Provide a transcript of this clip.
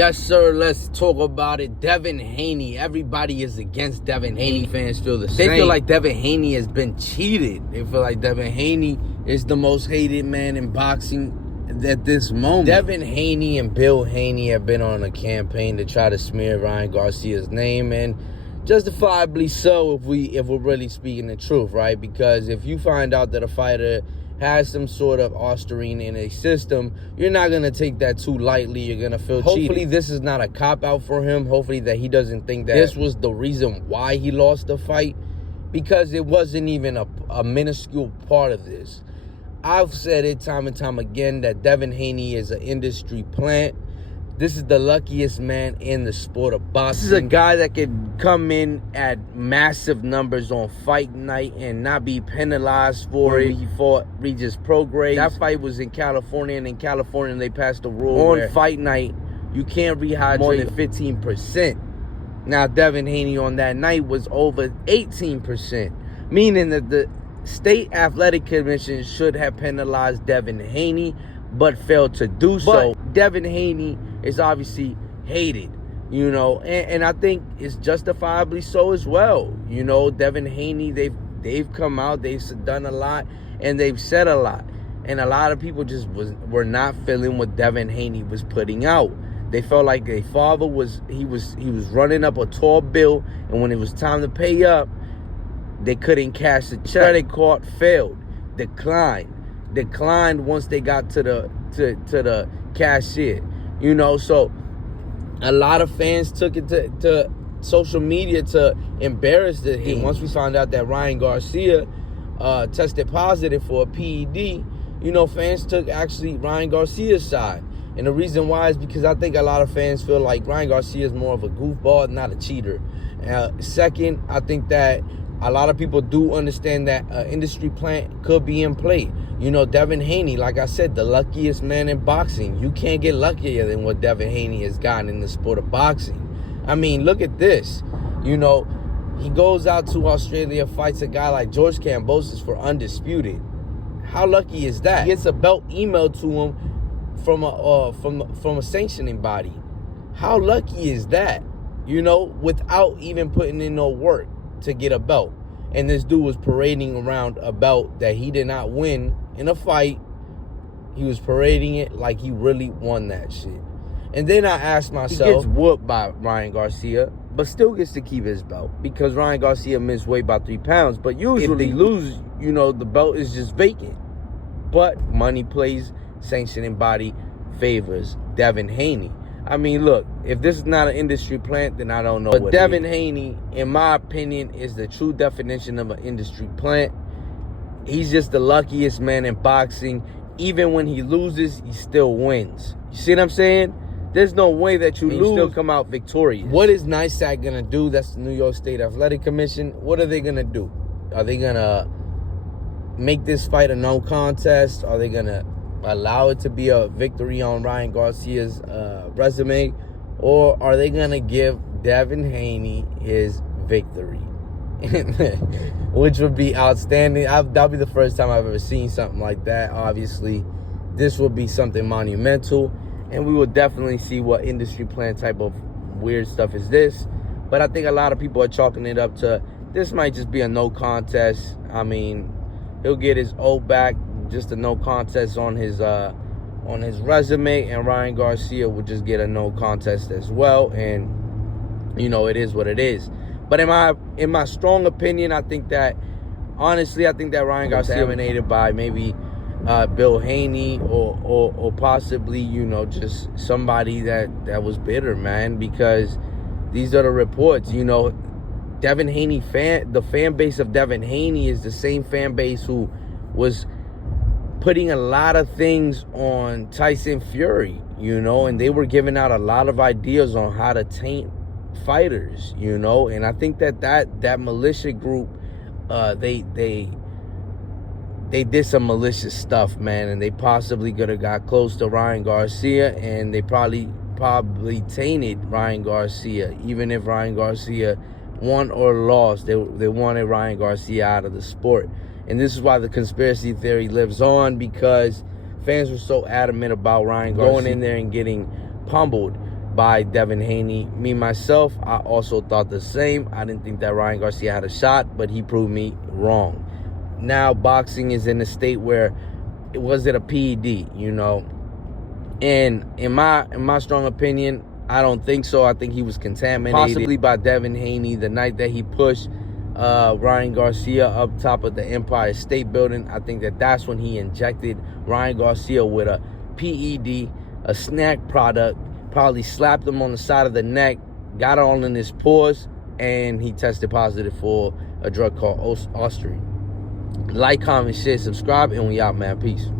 Yes, sir. Let's talk about it. Devin Haney. Everybody is against Devin Haney. Fans feel the same. They feel like Devin Haney has been cheated. They feel like Devin Haney is the most hated man in boxing at this moment. Devin Haney and Bill Haney have been on a campaign to try to smear Ryan Garcia's name, and justifiably so if we're really speaking the truth, right? Because if you find out that a fighter has some sort of ostarine in a system, you're not going to take that too lightly. You're going to feel cheated. Hopefully this is not a cop-out for him. Hopefully that he doesn't think that this was the reason why he lost the fight, because it wasn't even a minuscule part of this. I've said it time and time again that Devin Haney is an industry plant. This is the luckiest man in the sport of boxing. This is a guy that could come in at massive numbers on fight night and not be penalized for it. He fought Regis Prograis. That fight was in California, and in California they passed a rule on fight night you can't rehydrate more than 15%. Now Devin Haney on that night was over 18%, meaning that the State Athletic Commission should have penalized Devin Haney, but failed to do so. Devin Haney is obviously hated, and I think it's justifiably so as well. Devin Haney, they've come out, they've done a lot, and they've said a lot, and a lot of people just were not feeling what Devin Haney was putting out. They felt like their father was running up a tall bill, and when it was time to pay up, they couldn't cash the check. Credit card failed, declined once they got to the cashier. So a lot of fans took it to social media to embarrass the Heat. Once we found out that Ryan Garcia tested positive for a PED, fans took actually Ryan Garcia's side. And the reason why is because I think a lot of fans feel like Ryan Garcia is more of a goofball, not a cheater. Second, I think that a lot of people do understand that industry plant could be in play. Devin Haney, like I said, the luckiest man in boxing. You can't get luckier than what Devin Haney has gotten in the sport of boxing. I mean, look at this. He goes out to Australia, fights a guy like George Kambosos for undisputed. How lucky is that? He gets a belt emailed to him from a sanctioning body. How lucky is that? Without even putting in no work to get a belt. And this dude was parading around a belt that he did not win in a fight. He was parading it like he really won that shit. And then I asked myself, he gets whooped by Ryan Garcia, but still gets to keep his belt because Ryan Garcia missed weight by 3 pounds. But usually if they lose, the belt is just vacant. But money plays, sanctioning body favors Devin Haney. I mean, look, if this is not an industry plant, then I don't know what Devin Haney, in my opinion, is the true definition of an industry plant. He's just the luckiest man in boxing. Even when he loses, he still wins. You see what I'm saying? There's no way that you lose, still come out victorious. What is NYSAC going to do? That's the New York State Athletic Commission. What are they going to do? Are they going to make this fight a no contest? Are they going to allow it to be a victory on Ryan Garcia's resume, or are they gonna give Devin Haney his victory? Which would be outstanding. That'll be the first time I've ever seen something like that. Obviously, this will be something monumental, and we will definitely see what industry plan type of weird stuff is this. But I think a lot of people are chalking it up to this might just be a no contest. I mean, he'll get his O back, just a no contest on his resume, and Ryan Garcia will just get a no contest as well. And it is what it is. But in my strong opinion, I think that Ryan Garcia dominated by maybe Bill Haney or possibly just somebody that was bitter, man, because these are the reports. Devin Haney the fan base of Devin Haney is the same fan base who was putting a lot of things on Tyson Fury, and they were giving out a lot of ideas on how to taint fighters, and I think that militia group, they did some malicious stuff, man, and they possibly could have got close to Ryan Garcia, and they probably tainted Ryan Garcia. Even if Ryan Garcia won or lost, they wanted Ryan Garcia out of the sport. And this is why the conspiracy theory lives on, because fans were so adamant about Ryan going in there and getting pummeled. by Devin Haney. Me, myself, I also thought the same. I didn't think that Ryan Garcia had a shot, but he proved me wrong. Now boxing is in a state where, was it a PED, you know? And in my strong opinion, I don't think so. I think he was contaminated, possibly by Devin Haney the night that he pushed Ryan Garcia up top of the Empire State Building. I think that's when he injected Ryan Garcia with a PED, a snack product, probably slapped him on the side of the neck, got it all in his pores, and he tested positive for a drug called Osterine. Like, comment, share, subscribe, and we out, man. Peace.